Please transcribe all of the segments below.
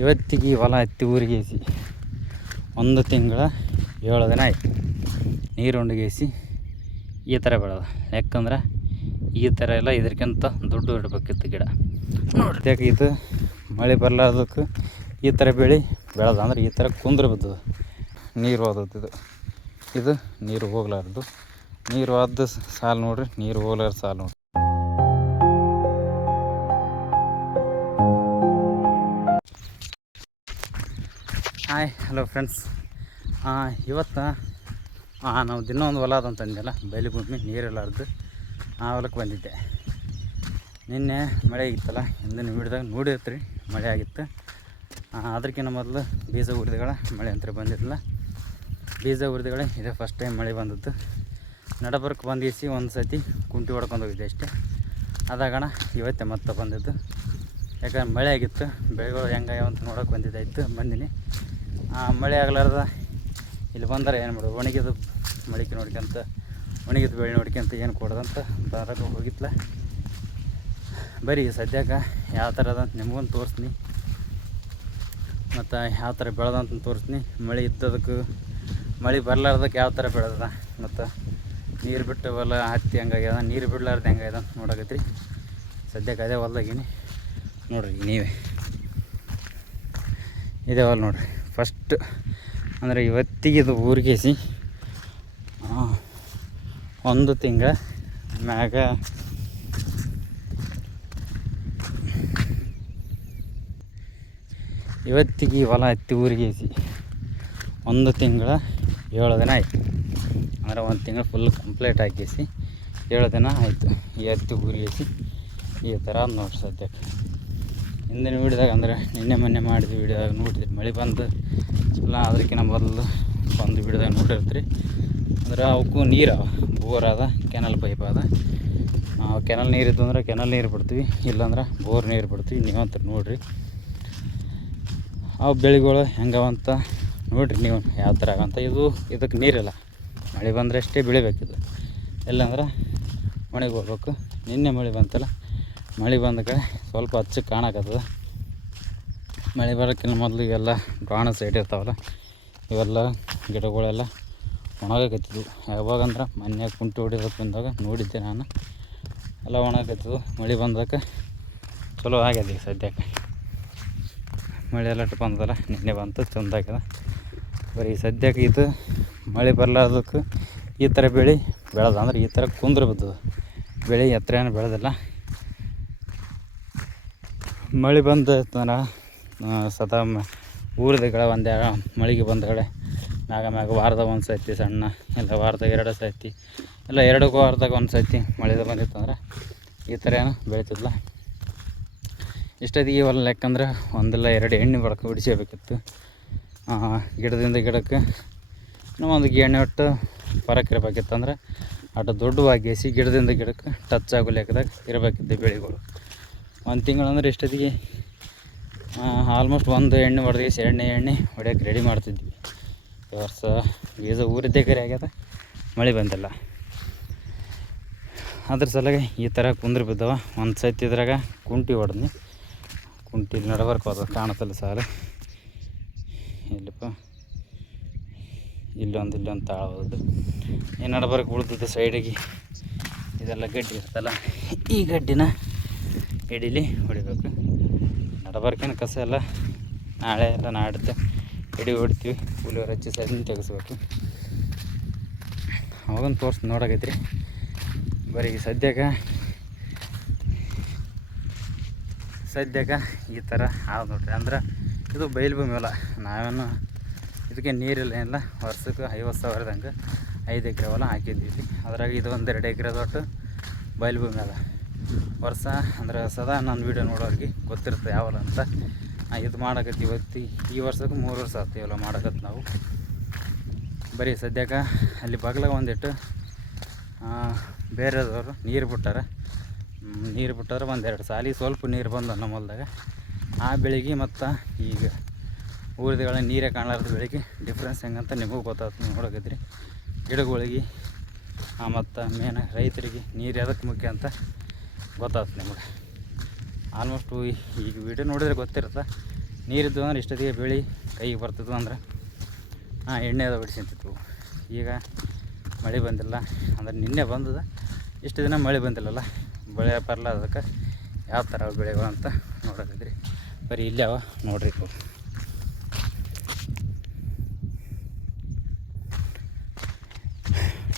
ಇವತ್ತಿಗೆ ಹೊಲ ಹತ್ತಿ ಊರಿಗೇಸಿ 1 ತಿಂಗಳ 7 ದಿನ ಆಯ್ತು. ನೀರು ಉಂಡಿಗೇಸಿ ಈ ಥರ ಬೆಳೆದ. ಯಾಕಂದ್ರೆ ಈ ಥರ ಎಲ್ಲ ಇದಕ್ಕಿಂತ ದುಡ್ಡು ಇಡಬೇಕಿತ್ತು ಗಿಡ ನೋಡಿ. ಇದು ಮಳೆ ಬರಲಾರ್ದಕ್ಕೆ ಈ ಥರ ಬೆಳೆ ಬೆಳೆದ ಅಂದ್ರೆ ಈ ಥರ ಕುಂದ್ರೆ ಬಿದ್ದದ. ನೀರು ಹೋದದ್ದು ಇದು ನೀರು ಹೋಗ್ಲಾರ್ದು. ನೀರು ಹೋದ ಸಾಲು ನೋಡ್ರಿ, ನೀರು ಹೋಗ್ಲಾರ್ದು ಸಾಲು ನೋಡ್ರಿ. Hi hello friends. ಇವತ್ತು ನಾವು ದಿನ ಒಂದು ಹೊಲ ಅದಂತಂದೆಲ್ಲ ಬಯಲು ಭೂಮಿ ನೀರಿಲ್ಲಾರ್ದು ಆ ಹೊಲಕ್ಕೆ ಬಂದಿದ್ದೆ. ನಿನ್ನೆ ಮಳೆ ಆಗಿತ್ತಲ್ಲ, ಹಿಂದಿನ ವಿಡಿಯೋದಾಗ ನೋಡಿರ್ತೀರಿ ಮಳೆ ಆಗಿತ್ತು. ಅದಕ್ಕಿಂತ ಮೊದಲು ಬೀಜ ಉರಿದಗಳ ಮಳೆ ಅಂತ ಬಂದಿರಲಿಲ್ಲ. ಬೀಜ ಉರಿದಗಳೇ ಇದೇ ಫಸ್ಟ್ ಟೈಮ್ ಮಳೆ ಬಂದದ್ದು. ನಡಬರ್ಕ್ ಬಂದಿಸಿ ಒಂದು ಸತಿ ಕುಂಟಿ ಹೊಡ್ಕೊಂಡು ಹೋಗಿದ್ದೆ ಅಷ್ಟೇ. ಅದಾಗಣ ಇವತ್ತೇ ಮತ್ತೆ ಬಂದಿದ್ದು. ಯಾಕಂದ್ರೆ ಮಳೆ ಆಗಿತ್ತು, ಬೆಳೆಗಳು ಹೆಂಗಾಗ್ಯಾವ ಅಂತ ನೋಡೋಕೆ ಬಂದಿದ್ದಾಯಿತು. ಬಂದಿನಿ. ಮಳೆ ಆಗಲಾರ್ದ ಇಲ್ಲಿ ಬಂದರೆ ಏನು ಮಾಡೋದು, ಒಣಗಿದ ಮಳಿಕೆ ನೋಡ್ಕೊಂತ ಒಣಗಿದ ಬೆಳೆ ನೋಡ್ಕೊಂತ ಏನು ಕೊಡೋದಂತ ಬರೋಕೆ ಹೋಗಿತ್ಲ. ಬರೀ ಸದ್ಯಕ್ಕೆ ಯಾವ ಥರ ಅದಂತ ನಿಮಗೊಂದು ತೋರಿಸ್ತೀನಿ, ಮತ್ತು ಯಾವ ಥರ ಬೆಳೆದಂತ ತೋರಿಸ್ತೀನಿ. ಮಳೆ ಇದ್ದದಕ್ಕೆ ಮಳೆ ಬರಲಾರ್ದಕ್ಕೆ ಯಾವ ಥರ ಬೆಳೆದ, ಮತ್ತು ನೀರು ಬಿಟ್ಟು ಹೊಲ ಹತ್ತಿ ಹೆಂಗಾಗ್ಯದ, ನೀರು ಬಿಡ್ಲಾರ್ದು ಹೆಂಗಾಗ್ಯದ ಅಂತ ನೋಡಕತ್ರಿ. ಸದ್ಯಕ್ಕೆ ಅದೇ ಹೊಲ್ದಾಗಿನಿ ನೋಡ್ರಿ. ನೀವೇ ಇದೇ ಹೊಲ ನೋಡ್ರಿ. ಫಸ್ಟ್ ಅಂದರೆ ಇವತ್ತಿಗೆ ಇದು ಊರಿಗೇಸಿ 1 ತಿಂಗಳ ಮ್ಯಾಗ ಇವತ್ತಿಗೆ ಹೊಲ ಹತ್ತಿ ಊರಿಗೇಸಿ 1 ತಿಂಗಳ 7 ದಿನ ಆಯಿತು. ಅಂದರೆ 1 ತಿಂಗಳು ಫುಲ್ ಕಂಪ್ಲೀಟ್ ಹಾಕಿಸಿ 7 ದಿನ ಆಯಿತು ಈ ಹತ್ತಿ ಊರಿಗೇಸಿ. ಈ ಥರ ನೋಡ್ರಿ ಸದ್ಯಕ್ಕೆ. ಹಿಂದಿನ ವೀಡಿಯೋದಾಗ ಅಂದರೆ ನಿನ್ನೆ ಮೊನ್ನೆ ಮಾಡಿದ ವೀಡಿಯೋದಾಗ ನೋಡಿದ್ರಿ ಮಳೆ ಬಂದು ಎಲ್ಲ. ಅದಕ್ಕಿಂತ ಮೊದಲು ಒಂದು ವೀಡಿಯೋದಾಗ ನೋಡಿರ್ತೀರಿ. ಅಂದ್ರೆ ಅವಕ್ಕೂ ನೀರು ಬೋರ್ ಅದ, ಕೆನಲ್ ಪೈಪ್ ಅದ. ಕೆನಲ್ ನೀರಿದ್ದು ಅಂದ್ರೆ ಕೆನಲ್ ನೀರು ಬಿಡ್ತೀವಿ, ಇಲ್ಲಾಂದ್ರೆ ಬೋರ್ ನೀರು ಬಿಡ್ತೀವಿ. ನೀವಂತ ನೋಡಿರಿ ಅವು ಬೆಳೆಗಳು ಹೆಂಗವಂತ ನೋಡಿರಿ ನೀವು ಯಾವ ಥರ ಆಗಂತ. ಇದಕ್ಕೆ ನೀರಿಲ್ಲ, ಮಳೆ ಬಂದರೆ ಅಷ್ಟೇ ಬೆಳಿಬೇಕಿದು, ಇಲ್ಲಾಂದ್ರೆ ಮಳೆಗೆ ಹೋಗ್ಬೇಕು. ನಿನ್ನೆ ಮಳೆ ಬಂತಲ್ಲ, ಮಳೆ ಬಂದ ಕಡೆ ಸ್ವಲ್ಪ ಹಚ್ಚ ಕಾಣಕತ್ತದ. ಮಳೆ ಬರೋಕ್ಕಿಂತ ಮೊದಲು ಇವೆಲ್ಲ ಗಾಣ ಸೈಡ್ ಇರ್ತಾವಲ್ಲ, ಇವೆಲ್ಲ ಗಿಡಗಳೆಲ್ಲ ಒಣಗಕತ್ತಿದ್ವು. ಯಾವಾಗಂದ್ರೆ ಮೊನ್ನೆ ಕುಂಟಿ ಹೊಡಿಯೋದಕ್ಕೆ ಬಂದಾಗ ನೋಡಿದ್ದೆ ನಾನು, ಎಲ್ಲ ಒಣಗಕತ್ತಿದ್ವು. ಮಳೆ ಬಂದಕ್ಕೆ ಚಲೋ ಆಗ್ಯದ. ಈಗ ಸದ್ಯಕ್ಕೆ ಮಳೆ ಎಲ್ಲ ಬಂದದಲ್ಲ, ನಿನ್ನೆ ಬಂತು, ಚಂದಾಗ್ಯದ. ಬರೀ ಸದ್ಯಕ್ಕೆ ಇದು ಮಳೆ ಬರಲಾರ್ದಕ್ಕೆ ಈ ಥರ ಬೆಳೆ ಬೆಳೆದ ಅಂದ್ರೆ ಈ ಥರ ಕುಂದ್ರೆ ಬಿದ್ದದ. ಬೆಳೆ ಎತ್ತರ ಏನು ಬೆಳೆದಿಲ್ಲ. ಮಳೆ ಬಂದ ಸದಾ ಊರಿದಗಳ ಒಂದೇ ಮಳೆಗೆ ಬಂದಗಡೆ ಮ್ಯಾಗ ವಾರದಾಗ ಒಂದು ಸತಿ ಸಣ್ಣ, ಇಲ್ಲ ವಾರದಾಗ 2 ಸತಿ, ಇಲ್ಲ 2 ವಾರದಾಗ ಒಂದು ಸತಿ ಮಳೆದ ಬಂದಿತ್ತಂದ್ರೆ ಈ ಥರ ಏನು ಬೆಳೀತಿದ್ಲ. ಇಷ್ಟೊತ್ತಿಗೆ ಹೊಲ ಲೆಕ್ಕಂದ್ರೆ 1 ಇಲ್ಲ 2 ಎಣ್ಣೆ ಬಿಡಿಸಬೇಕಿತ್ತು. ಗಿಡದಿಂದ ಗಿಡಕ್ಕೆ ಇನ್ನೂ ಒಂದು ಎಣ್ಣೆ ಒಟ್ಟು ಫರಕ್ ಇರಬೇಕಿತ್ತು. ಅಂದ್ರೆ ಅಷ್ಟು ದೊಡ್ಡವಾಗೇಸಿ ಗಿಡದಿಂದ ಗಿಡಕ್ಕೆ ಟಚ್ ಆಗೋ ಲೆಕ್ಕದಾಗ ಇರಬೇಕಿತ್ತು ಬೆಳೆಗಳು. 1 ತಿಂಗಳು ಅಂದ್ರೆ ಇಷ್ಟೊತ್ತಿಗೆ ಆಲ್ಮೋಸ್ಟ್ 1 ಎಣ್ಣೆ ಹೊಡೆದೇಸಿ 2ನೇ ಎಣ್ಣೆ ಹೊಡೆಯೋಕೆ ರೆಡಿ ಮಾಡ್ತಿದ್ವಿ. ಈ ವರ್ಷ ಬೀಜ ಊರಿದ್ದೇ ಕರೆ ಆಗ್ಯದ, ಮಳೆ ಬಂದಿಲ್ಲ. ಅದ್ರ ಸಲುವಾಗಿ ಈ ಥರ ಕುಂದ್ರೆ ಬಿದ್ದವ. ಒಂದು ಸತಿ ಇದ್ರಾಗ ಕುಂಟಿ ಹೊಡೆದ್ನಿ. ಕುಂಟಿ ನಡಬರ್ಕ್ ಹೋದ ಕಾಣುತ್ತಲ್ಲ ಸಾಲು, ಇಲ್ಲಪ್ಪ ಇಲ್ಲೊಂದು ತಾಳ ಹೋದದ್ದು. ಈ ನಡಬರ್ಕ್ ಉಳಿದದ್ದು ಸೈಡಿಗೆ ಇದೆಲ್ಲ ಗಡ್ಡಿ ಇರ್ತಲ್ಲ, ಈ ಗಡ್ಡಿನ ಎಡೀಲಿ ಹೊಡಿಬೇಕು. ನಡಬರ್ಕೇನು ಕಸ ಎಲ್ಲ ನಾಳೆ ಎಲ್ಲ ನಾಡುತ್ತೆ ಎಡಿ ಹೊಡಿತೀವಿ. ಕೂಲಿಯವ್ರು ಹಚ್ಚಿ ಸೈಡಿನ ತೆಗೆಸ್ಬೇಕು. ಅವಾಗೊಂದು ತೋರ್ಸಿ ನೋಡಕೈತ್ರಿ. ಬರೀ ಸದ್ಯಕ್ಕೆ ಈ ಥರ ಆದ ನೋಡ್ರಿ. ಅಂದ್ರೆ ಇದು ಬಯಲು ಭೂಮಿ ಹೊಲ. ನಾವೇನು ಇದಕ್ಕೆ ನೀರಿಲ್ಲ ಏನಿಲ್ಲ. ವರ್ಷಕ್ಕೆ 50,000ದಂಗೆ 5 ಎಕರೆ ಹೊಲ ಹಾಕಿದ್ದೀವಿ. ಅದ್ರಾಗ ಇದು 1-2 ಎಕರೆ ದೊಡ್ಡ ಬಯಲು ಭೂಮಿ ಅದ. ವರ್ಷ ಅಂದ್ರೆ ಸದಾ ನಾನು ವೀಡಿಯೋ ನೋಡೋರಿಗೆ ಗೊತ್ತಿರುತ್ತೆ ಯಾವ ಹೊಲ ಅಂತ. ಇದು ಮಾಡಕತ್ತಿ ಈ ವರ್ಷಕ್ಕೆ 3 ವರ್ಷ ಆಯ್ತು ಇವೆಲ್ಲ ಮಾಡಕತ್ತು ನಾವು. ಬರೀ ಸದ್ಯಕ್ಕೆ ಅಲ್ಲಿ ಬಗಲಾಗ ಒಂದಿಟ್ಟು ಬೇರೆದವರು ನೀರು ಬಿಟ್ಟಾರೆ. 1-2 ಸಾಲಿ ಸ್ವಲ್ಪ ನೀರು ಬಂದ ನಮ್ಮ ಹೊಲ್ದಾಗ. ಆ ಬೆಳೆಗೆ ಮತ್ತು ಈಗ ಊರಿದಗಳ ನೀರೇ ಕಾಣಲಾರ್ದ ಬೆಳೆಗೆ ಡಿಫ್ರೆನ್ಸ್ ಹೆಂಗಂತ ನಿಮಗೂ ಗೊತ್ತಾಗ್ತದೆ. ನೋಡಕತ್ರಿ ಗಿಡಗಳಿಗೆ ಮತ್ತು ಮೇನ್ ರೈತರಿಗೆ ನೀರು ಎದಕ್ಕೆ ಮುಖ್ಯ ಅಂತ ಗೊತ್ತಾಗ್ತದೆ ನಿಮಗೆ. ಆಲ್ಮೋಸ್ಟು ಈಗ ವಿಡಿಯೋ ನೋಡಿದ್ರೆ ಗೊತ್ತಿರುತ್ತೆ. ನೀರಿದ್ದು ಅಂದ್ರೆ ಇಷ್ಟೊತ್ತಿಗೆ ಬೆಳೆ ಕೈಗೆ ಬರ್ತಿದ್ವು ಅಂದ್ರೆ ಎಣ್ಣೆ ಅದು ಹೊಡಿಸ್ಕೊಂತಿದ್ವು. ಈಗ ಮಳೆ ಬಂದಿಲ್ಲ ಅಂದ್ರೆ ನಿನ್ನೆ ಬಂದದ, ಇಷ್ಟು ದಿನ ಮಳೆ ಬಂದಿಲ್ಲಲ್ಲ, ಬೆಳೆ ಬರಲ್ಲ. ಅದಕ್ಕೆ ಯಾವ ಥರ ಬೆಳೆಗಳು ಅಂತ ನೋಡೋದಿದ್ರಿ ಬರೀ ಇಲ್ಲಿ ಅವ ನೋಡ್ರಿ.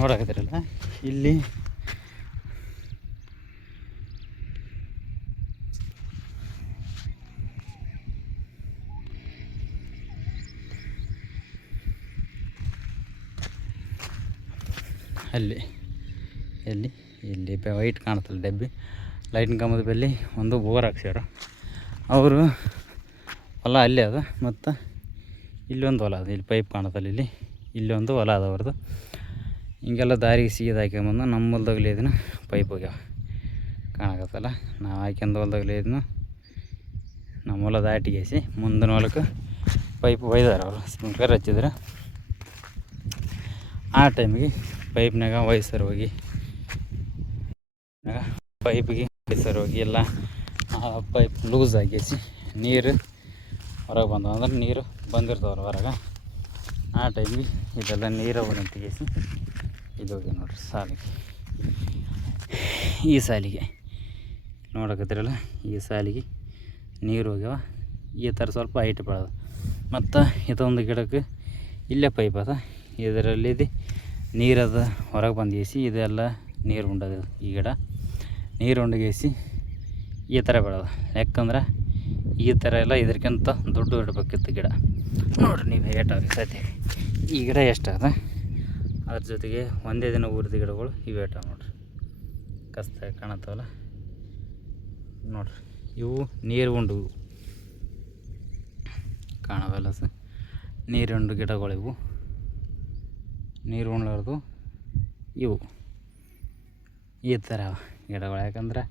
ನೋಡಕತ್ತಿರಲ್ಲ ಇಲ್ಲಿ ಅಲ್ಲಿ ಎಲ್ಲಿ ಇಲ್ಲಿ ವೈಟ್ ಕಾಣುತ್ತಲ್ಲ ಡಬ್ಬಿ, ಲೈಟಿನ ಕಂಬದ ಬೆಲ್ಲಿ ಒಂದು ಬೋರ್ ಹಾಕ್ಸ್ಯಾರ ಅವರು. ಹೊಲ ಅಲ್ಲೇ ಅದ, ಮತ್ತು ಇಲ್ಲೊಂದು ಹೊಲ ಅದ, ಇಲ್ಲಿ ಪೈಪ್ ಕಾಣುತ್ತಲ್ಲ, ಇಲ್ಲೊಂದು ಹೊಲ ಅದ ಅವ್ರದ್ದು. ಹಿಂಗೆಲ್ಲ ದಾರಿಗೆ ಸೀದ ಹಾಕ್ಯಂಬಂದು ನಮ್ಮ ಹೊಲ್ದಾಗಲೇ ಇದನ್ನು ಪೈಪ್ ಹೋಗ್ಯಾವ ಕಾಣಕತ್ತಲ್ಲ. ನಾವು ಹಾಕ್ಯಂದು ಹೊಲ್ದಾಗಲೇ ಇದನ್ನು ನಮ್ಮ ಹೊಲ ದಾಟಿಗೆಸಿ ಮುಂದಿನ ಹೊಲಕ್ಕೆ ಪೈಪ್ ಒಯ್ದಾರ ಅವರು. ಸ್ಪ್ರಿಂಕ್ಲರ್ ಹಚ್ಚಿದ್ರೆ ಆ ಟೈಮಿಗೆ ಪೈಪ್ನಾಗ ವಯಸ್ಸರು ಹೋಗಿ ಎಲ್ಲ ಪೈಪ್ ಲೂಸ್ ಆಗಿಸಿ ನೀರು ಹೊರಗೆ ಬಂದವು ಅಂದ್ರೆ ನೀರು ಬಂದಿರ್ತಾವಲ್ಲ ಹೊರಗೆ. ಆ ಟೈಮಿಗೆ ಇದೆಲ್ಲ ನೀರು ತೆಗಿಸಿ ಇದು ಹೋಗಿ ನೋಡ್ರಿ ಸಾಲಿಗೆ, ಈ ಸಾಲಿಗೆ ನೋಡಕತ್ತಿರಲ್ಲ, ಈ ಸಾಲಿಗೆ ನೀರು ಹೋಗ್ಯಾವ. ಈ ಥರ ಸ್ವಲ್ಪ ಹೈಟ್ ಬೆಳೆದ. ಮತ್ತು ಇದೊಂದು ಗಿಡಕ್ಕೆ ಇಲ್ಲೇ ಪೈಪ್ ಅದ, ಇದರಲ್ಲಿ ನೀರದ ಹೊರಗೆ ಬಂದೇಸಿ ಇದೆಲ್ಲ ನೀರು ಉಂಡದ. ಈ ಗಿಡ ನೀರು ಉಂಡಗೇಸಿ ಈ ಥರ ಬೆಳೆದ. ಯಾಕಂದ್ರೆ ಈ ಥರ ಎಲ್ಲ ಇದಕ್ಕಿಂತ ದೊಡ್ಡ ಇಡಬೇಕಿತ್ತು ಗಿಡ. ನೋಡಿರಿ ನೀವು ಏಟಾಗಿ ಸದ್ಯ ಈ ಗಿಡ ಎಷ್ಟದ, ಅದ್ರ ಜೊತೆಗೆ ಒಂದೇ ದಿನ ಊರಿದ ಗಿಡಗಳು ಇವು ಏಟಾವ ನೋಡ್ರಿ. ಕಸ್ತಾಗಿ ಕಾಣತ್ತವಲ್ಲ ನೋಡ್ರಿ, ಇವು ನೀರು ಉಂಡು ಕಾಣವಲ್ಲ ನೀರುಂಡು ಗಿಡಗಳು ಇವು. ನೀರು ಉಣ್ಲಾರ್ದು ಇವು ಈ ಥರ ಗಿಡಗಳು. ಯಾಕಂದ್ರೆ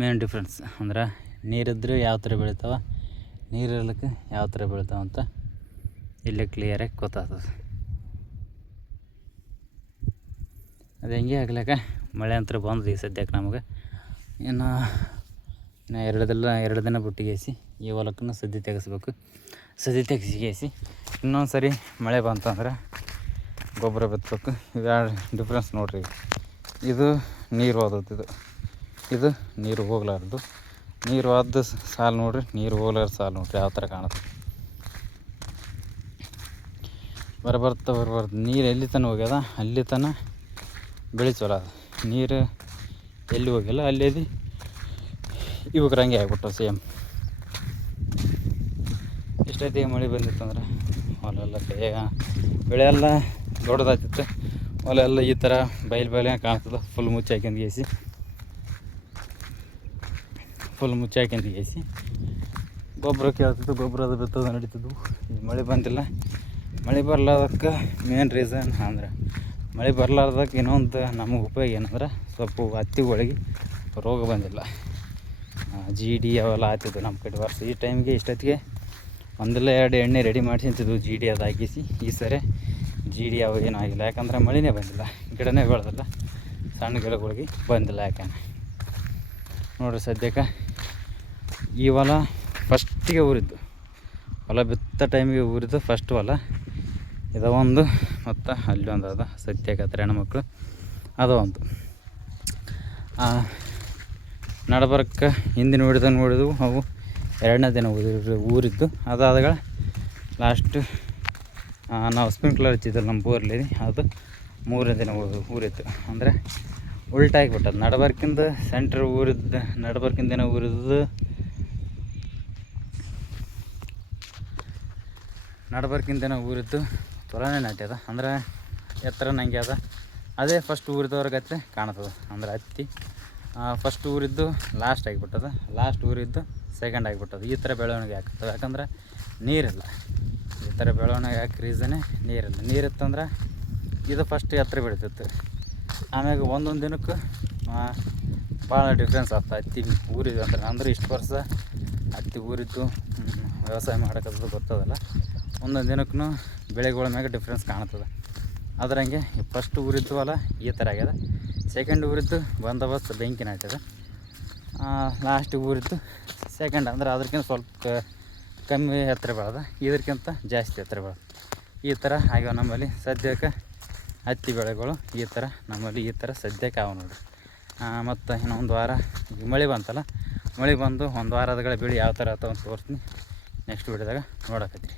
ಮೇನ್ ಡಿಫ್ರೆನ್ಸ್ ಅಂದ್ರೆ ನೀರಿದ್ರೆ ಯಾವ ಥರ ಬೆಳಿತಾವೆ, ನೀರಿರ್ಲಿಕ್ಕೆ ಯಾವ ಥರ ಬೆಳಿತಾವೆ ಅಂತ ಇಲ್ಲೇ ಕ್ಲಿಯರಾಗಿ ಗೊತ್ತಾಗ್ತದೆ. ಅದು ಹೆಂಗೆ ಆಗ್ಲಿಕ್ಕ ಮಳೆ ಅಂತ ಬಂದು ಈ ಸದ್ಯಕ್ಕೆ ನಮಗೆ ಇನ್ನು ಎರಡು ದಿನ ಬಿಟ್ಟಿಗೇಸಿ ಈ ಹೊಲಕ್ಕೂ ಸದ್ಯ ತೆಗೆಸ್ಬೇಕು. ಸದ್ಯ ತೆಗೆಸಿಗೇಸಿ ಇನ್ನೊಂದು ಸರಿ ಮಳೆ ಬಂತಂದ್ರೆ ಗೊಬ್ಬರ ಬಿತ್ತಬೇಕು. ಇವೆರಡು ಡಿಫ್ರೆನ್ಸ್ ನೋಡಿರಿ. ಇದು ನೀರು ಹೋದದ್ದು, ಇದು ನೀರು ಹೋಗ್ಲಾರ್ದು. ನೀರು ಹೋದ ಸಾಲು ನೋಡಿರಿ, ನೀರು ಹೋಗ್ಲಾರ್ದು ಸಾಲು ನೋಡಿರಿ ಯಾವ ಥರ ಕಾಣುತ್ತೆ. ಬರ್ಬಾರ್ದು ನೀರು ಎಲ್ಲಿ ತನಕ ಹೋಗ್ಯದ ಅಲ್ಲಿ ತನಕ ಬೆಳೆ ಚಲೋ ಅದ. ನೀರು ಎಲ್ಲಿ ಹೋಗಿಲ್ಲ ಅಲ್ಲೇದಿ ಇವಾಗ ಹಂಗೆ ಆಗ್ಬಿಟ್ಟು ಸೇಮ್. ಇಷ್ಟೈತಿ ಮಳೆ ಬಂದಿತ್ತಂದ್ರೆ ಹೊಲೆಲ್ಲ ಬೇಗ ಬೆಳೆ ಎಲ್ಲ ದೊಡ್ಡದಾಗ್ತಿತ್ತು. ಹೊಲ ಎಲ್ಲ ಈ ಥರ ಬಯಲು ಕಾಣ್ತದೆ. ಫುಲ್ ಮುಚ್ಚಿ ಹಾಕ್ಯಂದು ಗೊಬ್ಬರ ಕೇಳ್ತಿತ್ತು, ಗೊಬ್ಬರದ ಬಿತ್ತೋದು ನಡೀತಿದ್ವು. ಈ ಮಳೆ ಬಂದಿಲ್ಲ. ಮಳೆ ಬರಲಾರ್ದಕ್ಕೆ ಮೇನ್ ರೀಸನ್ ಅಂದ್ರೆ ಮಳೆ ಬರಲಾರ್ದಕ್ಕೆ ಇನ್ನೊಂದು ನಮಗೆ ಉಪಯೋಗ ಏನಂದ್ರೆ ಸ್ವಲ್ಪ ಹತ್ತಿಗಳಿಗೆ ರೋಗ ಬಂದಿಲ್ಲ. GD ಅವೆಲ್ಲ ಆಗ್ತಿದ್ವು ನಮ್ಮ ಕಡೆ ವರ್ಷ ಈ ಟೈಮ್ಗೆ. ಇಷ್ಟೊತ್ತಿಗೆ ಒಂದಿಲ್ಲ ಎರಡು ಎಣ್ಣೆ ರೆಡಿ ಮಾಡಿಸಿಂತಿದ್ವು GD ಅದು ಹಾಕಿಸಿ. ಈ ಸರಿ GD ಅವು ಏನೂ ಆಗಿಲ್ಲ, ಯಾಕಂದ್ರೆ ಮಳೆನೇ ಬಂದಿಲ್ಲ, ಗಿಡನೇ ಬೆಳೆದಿಲ್ಲ, ಸಣ್ಣ ಗಿಡಗಳಿಗೆ ಬಂದಿಲ್ಲ. ಯಾಕಂದ್ರೆ ನೋಡಿರಿ ಸದ್ಯಕ್ಕೆ ಈ ಹೊಲ ಫಸ್ಟಿಗೆ ಊರಿದ್ದು, ಹೊಲ ಬಿತ್ತ ಟೈಮಿಗೆ ಊರಿದ್ದು ಫಸ್ಟ್ ಹೊಲ ಇದು ಒಂದು. ಮತ್ತು ಅಲ್ಲಿ ಒಂದು ಅದ ಸದ್ಯಕ್ಕೆ ಹತ್ರ ಹೆಣ್ಮಕ್ಳು ಅದು ಒಂದು. ನಡಬರ್ಕ ಹಿಂದಿನ ನೋಡಿದ್ವು ಅವು ಎರಡನೇ ದಿನ ಊರಿದ್ದು. ಅದಾದಾಗ ಲಾಸ್ಟ್ ನಾವು ಸ್ಪ್ರಿಂಕ್ಲರ್ ಹಚ್ಚಿದ್ದಲ್ಲ ನಮ್ಮ ಬೋರ್ಲಿ, ಅದು ಮೂರನೇ ದಿನ ಊರಿತ್ತು. ಅಂದರೆ ಉಲ್ಟಾ ಆಗಿಬಿಟ್ಟದು. ನಡಬರ್ಕಿಂದ ಸೆಂಟ್ರ್ ಊರಿದ್ದು, ನಡಬರ್ಕಿಂದ ದಿನ ಊರಿದ್ದು, ನಡಬರ್ಕಿಂದ ದಿನ ಊರಿದ್ದು ಚೊಲೋನೇ ನಾಟ್ಯದ. ಅಂದ್ರೆ ಎತ್ತರ ನಂಗೆ ಅದ. ಅದೇ ಫಸ್ಟ್ ಊರಿದವ್ರಿಗತ್ತೆ ಕಾಣ್ತದೆ. ಅಂದ್ರೆ ಹತ್ತಿ ಫಸ್ಟ್ ಊರಿದ್ದು ಲಾಸ್ಟ್ ಆಗಿಬಿಟ್ಟದ, ಲಾಸ್ಟ್ ಊರಿದ್ದು ಸೆಕೆಂಡ್ ಆಗಿಬಿಟ್ಟದ. ಈ ಥರ ಬೆಳವಣಿಗೆ ಆಗ್ತದೆ. ಯಾಕಂದ್ರೆ ನೀರಿಲ್ಲ. ಈ ಥರ ಬೆಳವಣಿಗೆ ಯಾಕೆ ರೀಸನ್ನೇ ನೀರಿಲ್ಲ. ನೀರಿತ್ತಂದ್ರೆ ಇದು ಫಸ್ಟ್ ಎತ್ತರ ಬೆಳೀತಿತ್ತು. ಆಮ್ಯಾಗ ಒಂದೊಂದು ದಿನಕ್ಕೆ ಭಾಳ ಡಿಫ್ರೆನ್ಸ್ ಆಗ್ತದೆ. ಹತ್ತಿ ಊರಿದ್ದು ಅಂದ್ರೆ ಇಷ್ಟು ವರ್ಷ ಹತ್ತಿ ಊರಿದ್ದು ವ್ಯವಸಾಯ ಮಾಡೋಕ್ಕದು ಗೊತ್ತದಲ್ಲ, ಒಂದೊಂದು ದಿನಕ್ಕೂ ಬೆಳೆಗಳ ಮ್ಯಾಗ ಡಿಫ್ರೆನ್ಸ್ ಕಾಣ್ತದೆ. ಅದ್ರಂಗೆ ಫಸ್ಟ್ ಊರಿದ್ದು ಹೊಲ ಈ ಥರ ಆಗ್ಯದ, ಸೆಕೆಂಡ್ ಊರಿದ್ದು ಬಂದೋಬಸ್ತ್ ಬೆಂಕಿನ ಆಗ್ತದೆ, ಲಾಸ್ಟ್ ಊರಿದ್ದು ಸೆಕೆಂಡ್ ಅಂದ್ರೆ ಅದಕ್ಕಿಂತ ಸ್ವಲ್ಪ ಕಮ್ಮಿ ಎತ್ತರ ಬೆಳೆದ, ಇದಕ್ಕಿಂತ ಜಾಸ್ತಿ ಎತ್ತರ ಬೆಳೆದ. ಈ ಥರ ಆಗ್ಯಾವ ನಮ್ಮಲ್ಲಿ ಸದ್ಯಕ್ಕೆ ಹತ್ತಿ ಬೆಳೆಗಳು. ಈ ಥರ ನಮ್ಮಲ್ಲಿ ಈ ಥರ ಸದ್ಯಕ್ಕೆ ಅವ ನೋಡಿ. ಮತ್ತು ಇನ್ನೊಂದು ವಾರ ಈಗ ಮಳೆ ಬಂತಲ್ಲ, ಮಳೆ ಬಂದು ಒಂದು ವಾರದಗಳ ಬೆಳೆ ಯಾವ ಥರ ಆತಾವ ಅಂತ ತೋರಿಸ್ತೀನಿ ನೆಕ್ಸ್ಟ್ ವೀಡಿಯೋದಾಗ ನೋಡಕತ್ತೀರಿ.